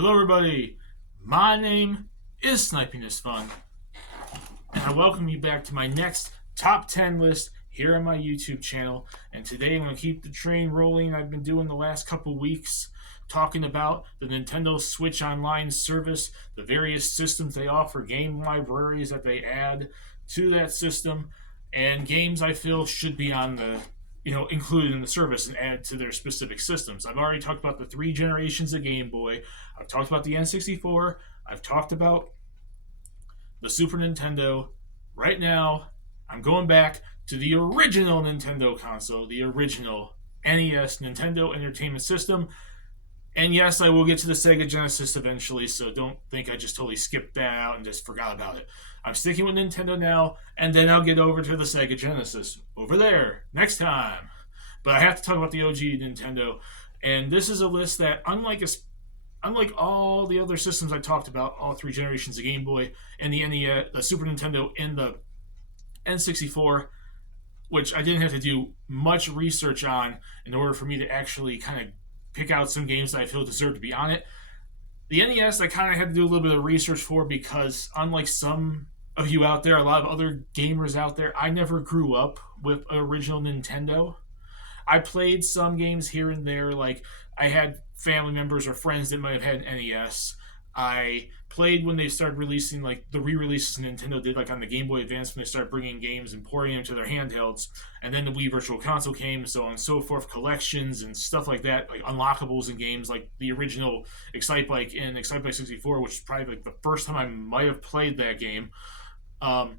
Hello, everybody. My name is Sniping is Fun, and I welcome you back to my next top 10 list here on my YouTube channel. And today I'm going to keep the train rolling. I've been doing the last couple weeks talking about the Nintendo Switch Online service, the various systems they offer, game libraries that they add to that system, and games I feel should be on the included in the service and add to their specific systems. I've already talked about the three generations of Game Boy. I've talked about the N64. I've talked about the Super Nintendo. Right now, I'm going back to the original Nintendo console, the original NES, Nintendo Entertainment System. And yes, I will get to the Sega Genesis eventually, so don't think I just totally skipped that out and just forgot about it. I'm sticking with Nintendo now, and then I'll get over to the Sega Genesis over there next time. But I have to talk about the OG Nintendo, and this is a list that, unlike all the other systems I talked about, all three generations of Game Boy and the NES, the Super Nintendo, and the N64, which I didn't have to do much research on in order for me to actually kind of pick out some games that I feel deserve to be on it. The NES, I kind of had to do a little bit of research for because, unlike some of you out there, a lot of other gamers out there, I never grew up with an original Nintendo. I played some games here and there, like I had family members or friends that might have had an NES. I played when they started releasing like the re-releases Nintendo did, like on the Game Boy Advance, when they started bringing games and porting them to their handhelds. And then the Wii Virtual Console came, and so on and so forth, collections and stuff like that, like unlockables in games like the original Excitebike and Excitebike 64, which is probably like the first time I might have played that game. I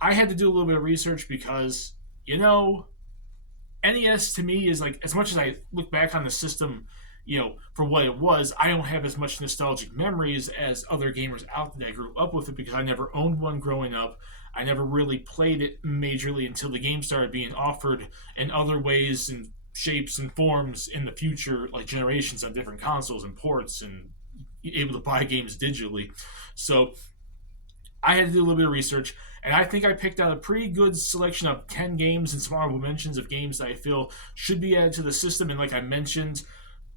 had to do a little bit of research because, NES to me is like, as much as I look back on the system, for what it was, I don't have as much nostalgic memories as other gamers out there that grew up with it because I never owned one growing up. I never really played it majorly until the game started being offered in other ways and shapes and forms in the future, like generations on different consoles and ports and able to buy games digitally. So I had to do a little bit of research, and I think I picked out a pretty good selection of 10 games and some honorable mentions of games that I feel should be added to the system. And like I mentioned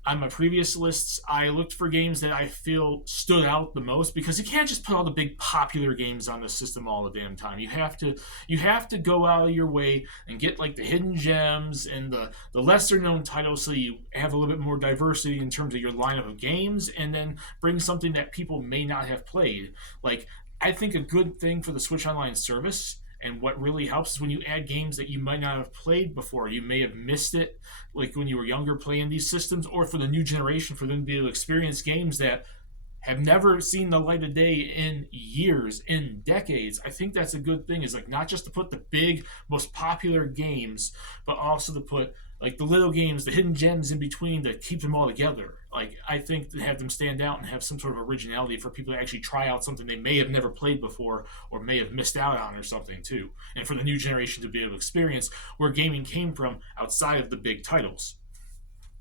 on my previous lists, I looked for games that I feel stood out the most because you can't just put all the big popular games on the system all the damn time. You have to go out of your way and get like the hidden gems and the lesser known titles so you have a little bit more diversity in terms of your lineup of games, and then bring something that people may not have played. Like, I think a good thing for the Switch Online service, and what really helps, is when you add games that you might not have played before. You may have missed it, like when you were younger playing these systems, or for the new generation, for them to be able to experience games that have never seen the light of day in years, in decades. I think that's a good thing, is like not just to put the big, most popular games, but also to put like the little games, the hidden gems in between to keep them all together. Like, I think to have them stand out and have some sort of originality for people to actually try out something they may have never played before or may have missed out on or something too. And for the new generation to be able to experience where gaming came from outside of the big titles.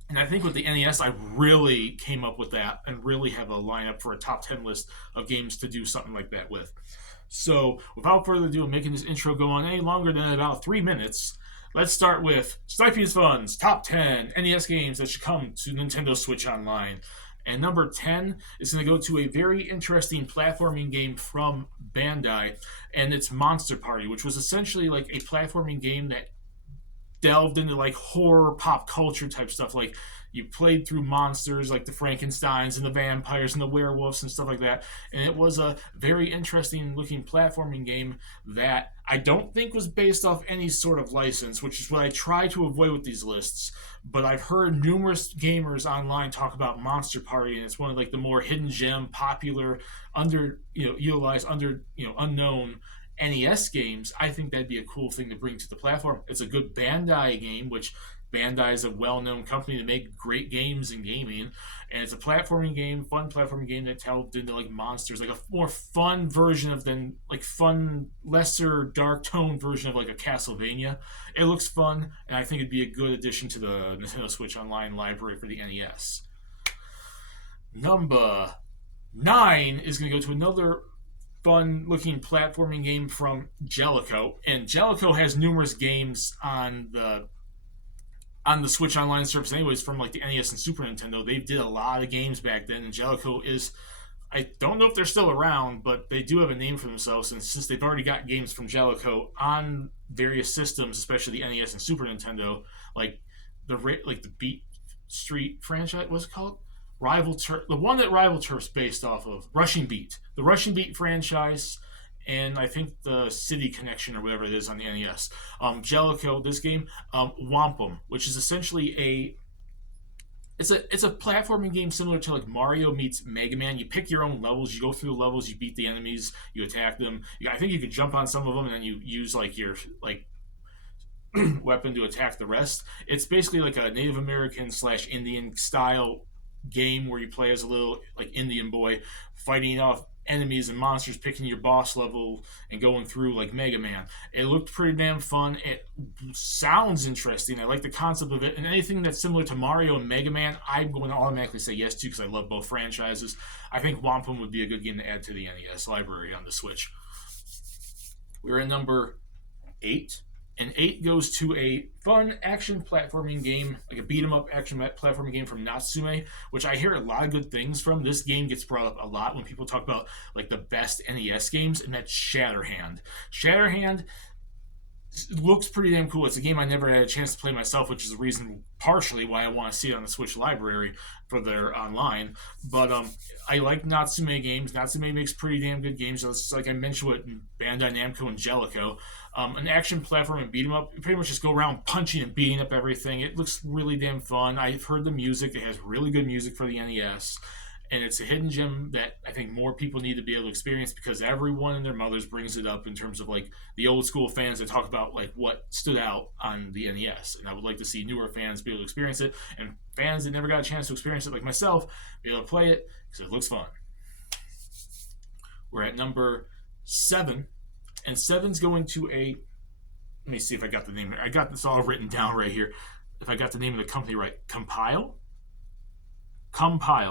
And I think with the NES, I really came up with that and really have a lineup for a top 10 list of games to do something like that with. So, without further ado, I'm making this intro go on any longer than about 3 minutes. Let's start with Sniping is Fun's top 10 NES games that should come to Nintendo Switch Online. And number 10 is going to go to a very interesting platforming game from Bandai, and it's Monster Party, which was essentially like a platforming game that delved into like horror pop culture type stuff. Like, you played through monsters like the Frankensteins and the vampires and the werewolves and stuff like that. And it was a very interesting looking platforming game that I don't think was based off any sort of license, which is what I try to avoid with these lists. But I've heard numerous gamers online talk about Monster Party, and it's one of like the more hidden gem, popular, utilized, unknown NES games. I think that'd be a cool thing to bring to the platform. It's a good Bandai game, which Bandai is a well-known company to make great games in gaming, and it's a platforming game, fun platforming game that delved into like monsters, like a more fun version of than like fun, lesser dark tone version of like a Castlevania. It looks fun, and I think it'd be a good addition to the Nintendo Switch Online library for the NES. Number 9 is going to go to another fun-looking platforming game from Jellico, and Jellico has numerous games on on the Switch Online service, anyways, from like the NES and Super Nintendo. They did a lot of games back then, and Jellicoe is. I don't know if they're still around, but they do have a name for themselves, and since they've already got games from Jellicoe on various systems, especially the NES and Super Nintendo, like the Beat Street franchise, what's it called? Rival Turf, the one that Rival Turf's based off of, Rushing Beat, the Rushing Beat franchise, and I think the City Connection or whatever it is on the NES. Jellicoe, this game, Wampum, which is essentially it's a platforming game similar to like Mario meets Mega Man. You pick your own levels, you go through the levels, you beat the enemies, you attack them. I think you could jump on some of them and then you use like your like weapon to attack the rest. It's basically like a Native American slash Indian style game where you play as a little like Indian boy fighting off enemies and monsters, picking your boss level and going through like Mega Man. It looked pretty damn fun. It sounds interesting. I like the concept of it, and anything that's similar to Mario and Mega Man, I'm going to automatically say yes to because I love both franchises. I think Wampum would be a good game to add to the NES library on the Switch. We're at number 8. And 8 goes to a fun action platforming game, like a beat 'em up action platforming game from Natsume, which I hear a lot of good things from. This game gets brought up a lot when people talk about like the best NES games, and that's Shatter Hand. Shatter Hand looks pretty damn cool. It's a game I never had a chance to play myself, which is the reason partially why I want to see it on the Switch library for their online. But I like Natsume games. Natsume makes pretty damn good games. It's like I mentioned with Bandai Namco and Jellicoe. An action platform and beat 'em up. You pretty much just go around punching and beating up everything. It looks really damn fun. I've heard the music. It has really good music for the NES. And it's a hidden gem that I think more people need to be able to experience because everyone and their mothers brings it up in terms of like the old school fans that talk about like what stood out on the NES. And I would like to see newer fans be able to experience it, and fans that never got a chance to experience it like myself be able to play it because it looks fun. We're at number 7, and 7's going to a. Let me see if I got the name. I got this all written down right here. If I got the name of the company right, Compile.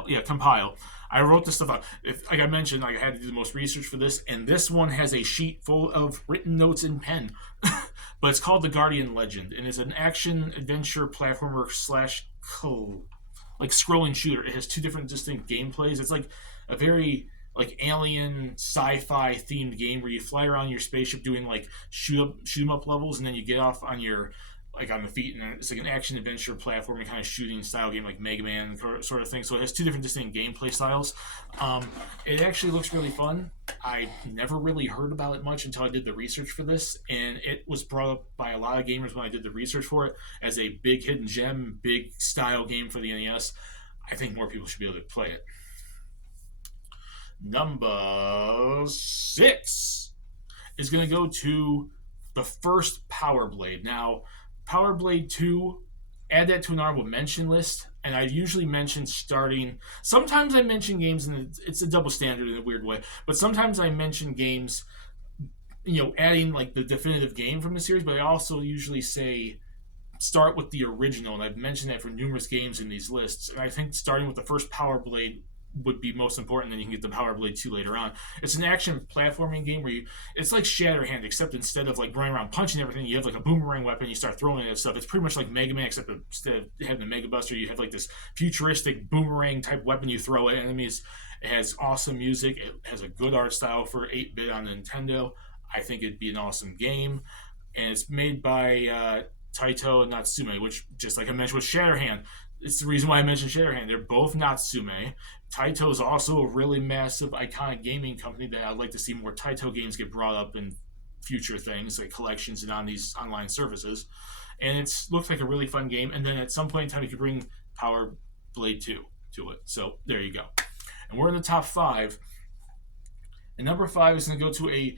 Yeah, Compile. I wrote this stuff out. Like I mentioned, I had to do the most research for this, and this one has a sheet full of written notes in pen. But it's called The Guardian Legend, and it's an action adventure platformer slash like scrolling shooter. It has 2 different distinct gameplays. It's like a very like alien sci-fi themed game where you fly around your spaceship doing like shoot 'em up levels, and then you get off on your like on the feet, and it's like an action adventure platforming kind of shooting style game like Mega Man sort of thing. So it has 2 different distinct gameplay styles. It actually looks really fun. I never really heard about it much until I did the research for this, and it was brought up by a lot of gamers when I did the research for it as a big hidden gem, big style game for the NES. I think more people should be able to play it. Number 6 is going to go to the first Power Blade. Now, Power Blade 2, add that to an honorable mention list, and I usually mention starting. Sometimes I mention games, and it's a double standard in a weird way, but sometimes I mention games, adding like the definitive game from the series, but I also usually say start with the original, and I've mentioned that for numerous games in these lists, and I think starting with the first Power Blade would be most important. Then you can get the Power Blade 2 later on. It's an action platforming game where it's like Shatter Hand, except instead of like running around punching everything, you have like a boomerang weapon. You start throwing it at stuff. It's pretty much like Mega Man, except instead of having the Mega Buster, you have like this futuristic boomerang type weapon you throw at enemies. It has awesome music. It has a good art style for 8-bit on Nintendo. I think it'd be an awesome game, and it's made by Taito and Natsume, which, just like I mentioned with Shatter Hand, it's the reason why I mentioned Shatter Hand. They're both Natsume. Taito is also a really massive, iconic gaming company that I'd like to see more Taito games get brought up in future things, like collections and on these online services. And it looks like a really fun game. And then at some point in time, you could bring Power Blade 2 to it. So there you go. And we're in the top 5. And number 5 is going to go to a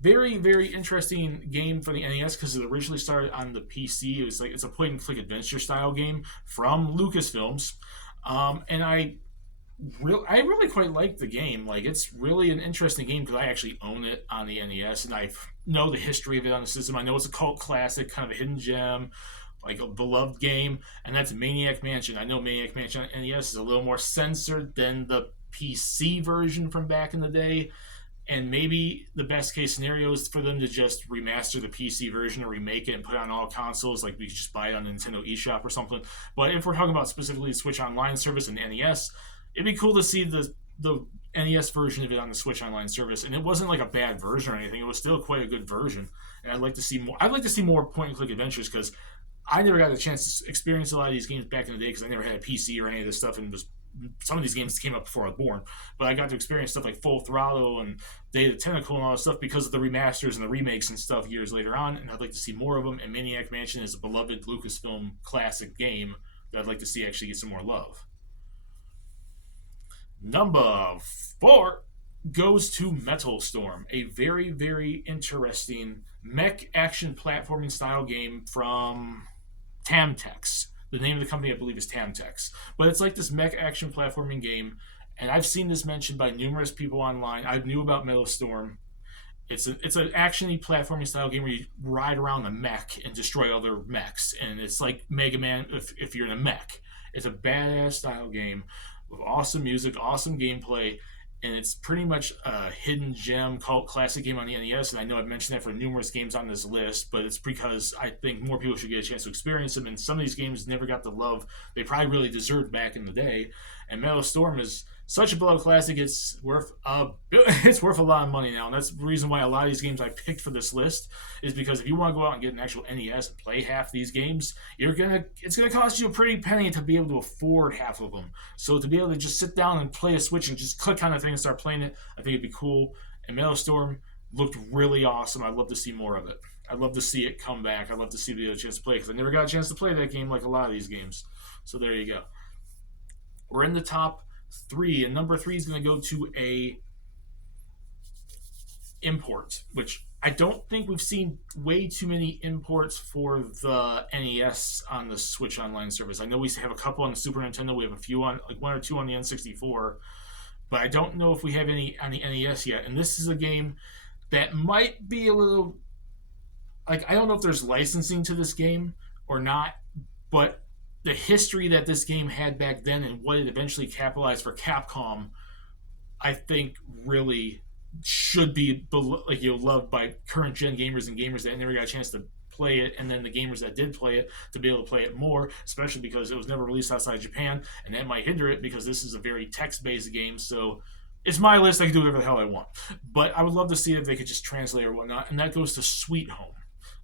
very, very interesting game for the NES because it originally started on the PC. It was like it's a point-and-click adventure style game from Lucasfilms, and I really quite like the game. Like, it's really an interesting game because I actually own it on the NES, and I know the history of it on the system. I know it's a cult classic, kind of a hidden gem, like a beloved game, and that's Maniac Mansion. I know Maniac Mansion on NES is a little more censored than the PC version from back in the day. And maybe the best case scenario is for them to just remaster the PC version or remake it and put it on all consoles. Like we could just buy it on Nintendo eShop or something. But if we're talking about specifically the Switch Online service and NES, it'd be cool to see the NES version of it on the Switch Online service. And it wasn't like a bad version or anything. It was still quite a good version. And I'd like to see more. I'd like to see more point and click adventures because I never got a chance to experience a lot of these games back in the day because I never had a PC or any of this stuff, and was some of these games came up before I was born. But I got to experience stuff like Full Throttle and Day of the Tentacle and all that stuff because of the remasters and the remakes and stuff years later on. And I'd like to see more of them. And Maniac Mansion is a beloved Lucasfilm classic game that I'd like to see actually get some more love. Number 4 goes to Metal Storm, a very, very interesting mech action platforming style game from Tamtex. The name of the company, I believe, is Tamtex. But it's like this mech action platforming game, and I've seen this mentioned by numerous people online. I knew about Metal Storm. It's an actiony platforming style game where you ride around a mech and destroy other mechs, and it's like Mega Man if you're in a mech. It's a badass style game with awesome music, awesome gameplay, and it's pretty much a hidden gem cult classic game on the NES. And I know I've mentioned that for numerous games on this list, but it's because I think more people should get a chance to experience them. And some of these games never got the love they probably really deserved back in the day. And Metal Storm is such a beloved classic; it's worth a lot of money now. And that's the reason why a lot of these games I picked for this list is because if you want to go out and get an actual NES and play half these games, it's gonna cost you a pretty penny to be able to afford half of them. So to be able to just sit down and play a Switch and just click on a thing and start playing it, I think it'd be cool. And Metal Storm looked really awesome. I'd love to see more of it. I'd love to see it come back. I'd love to see the chance to play because I never got a chance to play that game like a lot of these games. So there you go. We're in the top 3, and number 3 is going to go to a import, which I don't think we've seen way too many imports for the NES on the Switch Online service. I know we have a couple on the Super Nintendo. We have a few on, like 1 or 2 on the N64, but I don't know if we have any on the NES yet. And this is a game that might be a little like I don't know if there's licensing to this game or not, but the history that this game had back then and what it eventually capitalized for Capcom, I think really should be loved by current gen gamers and gamers that never got a chance to play it, and then the gamers that did play it to be able to play it more, especially because it was never released outside Japan, and that might hinder it because this is a very text-based game. So it's my list. I can do whatever the hell I want, but I would love to see if they could just translate or whatnot, and that goes to Sweet Home.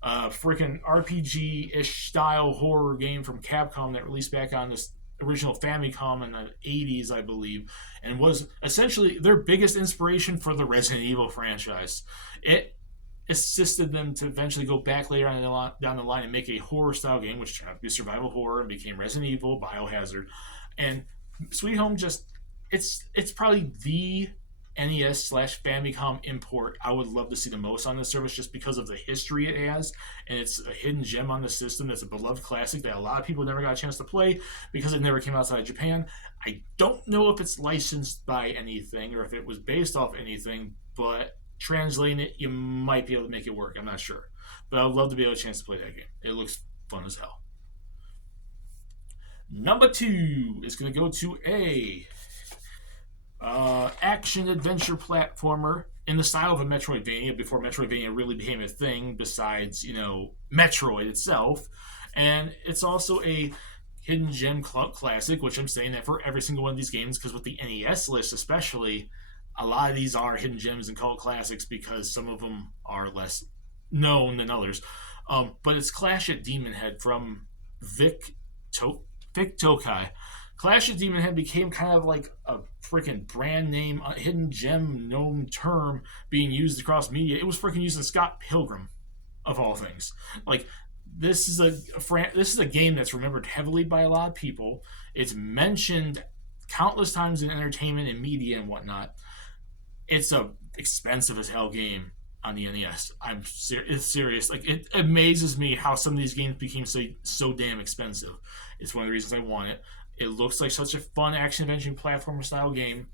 Freaking RPG-ish style horror game from Capcom that released back on this original Famicom in the 80s, I believe, and was essentially their biggest inspiration for the Resident Evil franchise. It assisted them to eventually go back later on down the line and make a horror style game, which turned out to be survival horror and became Resident Evil, Biohazard. And Sweet Home it's probably the NES/Famicom import I would love to see the most on this service just because of the history it has, and it's a hidden gem on the system that's a beloved classic that a lot of people never got a chance to play because it never came outside Japan. I don't know if it's licensed by anything or if it was based off anything, but translating it, you might be able to make it work. I'm not sure. But I'd love to be able to chance to play that game. It looks fun as hell. Number 2 is going to go to a action adventure platformer in the style of a Metroidvania before Metroidvania really became a thing besides, Metroid itself. And it's also a hidden gem classic, which I'm saying that for every single one of these games because with the NES list especially, a lot of these are hidden gems and cult classics because some of them are less known than others. But it's Clash at Demon Head from Vic Tokai. Clash of Demon Head became kind of like a freaking brand name, a hidden gem known term being used across media. It was freaking used in Scott Pilgrim, of all things. Like this is a game that's remembered heavily by a lot of people. It's mentioned countless times in entertainment and media and whatnot. It's a expensive as hell game on the NES. It's serious. Like it amazes me how some of these games became so damn expensive. It's one of the reasons I want it. It looks like such a fun action adventure platformer style game,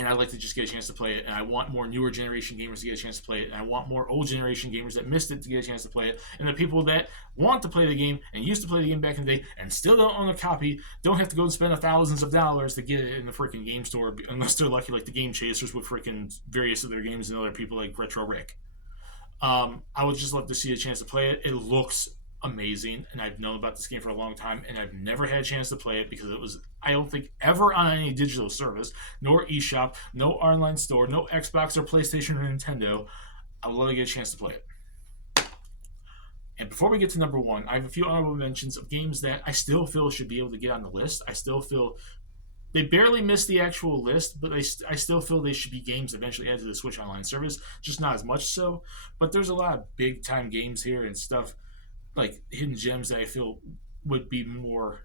and I'd like to just get a chance to play it. And I want more newer generation gamers to get a chance to play it. And I want more old generation gamers that missed it to get a chance to play it. And the people that want to play the game and used to play the game back in the day and still don't own a copy don't have to go and spend thousands of dollars to get it in the freaking game store unless they're lucky, like the Game Chasers with freaking various other games and other people like Retro Rick. I would just love to see a chance to play it. It looks amazing, and I've known about this game for a long time, and I've never had a chance to play it because it was, I don't think, ever on any digital service, nor eShop, no online store, no Xbox or PlayStation or Nintendo. I would love to get a chance to play it. And before we get to number one, I have a few honorable mentions of games that I still feel should be able to get on the list. I still feel they barely missed the actual list, but I still feel they should be games eventually added to the Switch Online service, just not as much so. But there's a lot of big-time games here and stuff, like hidden gems that I feel would be more,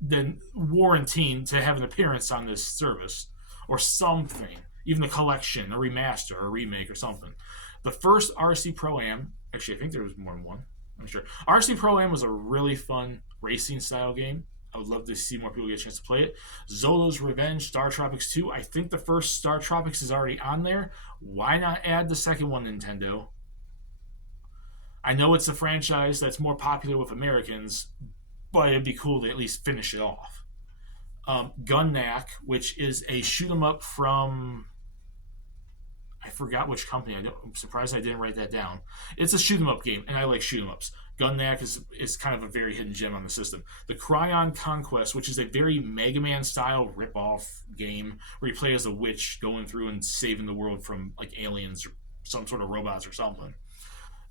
than warranting to have an appearance on this service or something, even a collection, a remaster, or a remake, or something. The first RC Pro-Am, actually, I think there was more than one. I'm sure. RC Pro-Am was a really fun racing style game. I would love to see more people get a chance to play it. Zolo's Revenge, Star Tropics 2. I think the first Star Tropics is already on there. Why not add the second one, Nintendo? I know it's a franchise that's more popular with Americans, but it'd be cool to at least finish it off. Gunnack, which is a shoot 'em up from, I forgot which company. I'm surprised I didn't write that down. It's a shoot 'em up game, and I like shoot 'em ups. Gunnack is kind of a very hidden gem on the system. The Cryon Conquest, which is a very Mega Man style rip-off game where you play as a witch going through and saving the world from like aliens or some sort of robots or something.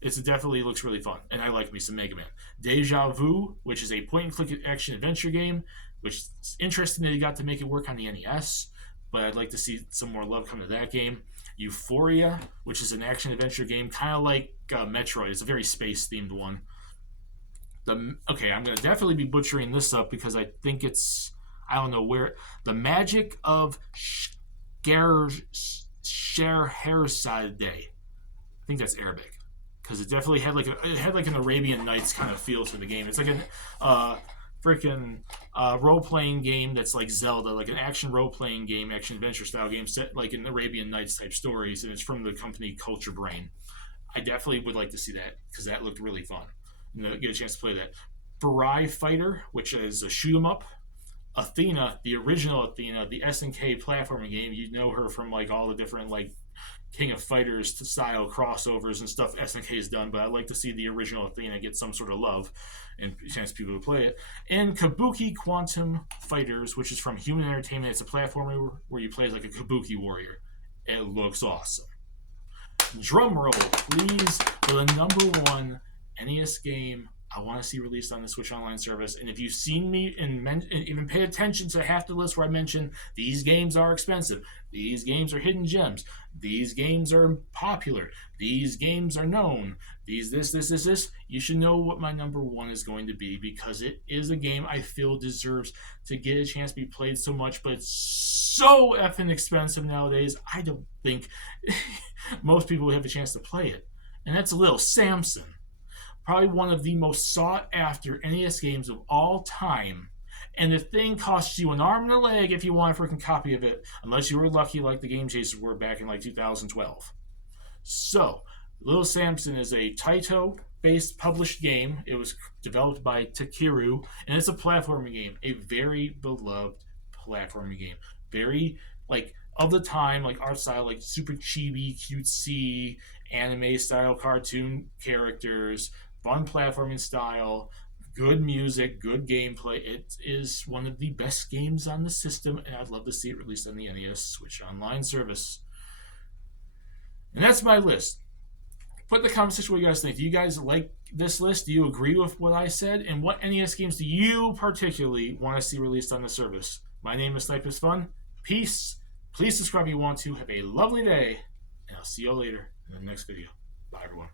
It definitely looks really fun, and I like me some Mega Man. Deja Vu, which is a point-and-click action adventure game, which is interesting that he got to make it work on the NES, but I'd like to see some more love come to that game. Euphoria, which is an action adventure game, kind of like Metroid. It's a very space-themed one. I'm going to definitely be butchering this up because I think it's, I don't know where, the Magic of Scheherazade. I think that's Arabic. Because it definitely had like an Arabian Nights kind of feel to the game. It's like a freaking role-playing game that's like Zelda, like an action role-playing game, action adventure style game set like in Arabian Nights type stories, and it's from the company Culture Brain. I definitely would like to see that because that looked really fun. Get a chance to play that. Barai Fighter, which is a shoot 'em up. Athena, the original Athena, the SNK platforming game. You know her from like all the different like King of Fighters style crossovers and stuff SNK has done, but I'd like to see the original Athena get some sort of love and a chance for people to play it. And Kabuki Quantum Fighters, which is from Human Entertainment. It's a platformer where you play as like a Kabuki warrior. It looks awesome. Drum roll, please, for the number one NES game I want to see released on the Switch Online service. And if you've seen me and even pay attention to half the list where I mentioned these games are expensive, these games are hidden gems, these games are popular, these games are known, this, you should know what my number one is going to be because it is a game I feel deserves to get a chance to be played so much, but it's so effing expensive nowadays. I don't think most people would have a chance to play it. And that's Little Samson. Probably one of the most sought-after NES games of all time. And the thing costs you an arm and a leg if you want a freaking copy of it, unless you were lucky like the Game Chasers were back in like 2012. So, Little Samson is a Taito-based published game. It was developed by Takeru, and it's a platforming game. A very beloved platforming game. Very, like, of the time, like art style, like super chibi, cutesy, anime-style cartoon characters, fun platforming style, good music, good gameplay. It is one of the best games on the system, and I'd love to see it released on the NES Switch Online service. And that's my list. Put in the comment section what you guys think. Do you guys like this list? Do you agree with what I said? And what NES games do you particularly want to see released on the service? My name is Snipe is Fun. Peace. Please subscribe if you want to. Have a lovely day, and I'll see you all later in the next video. Bye, everyone.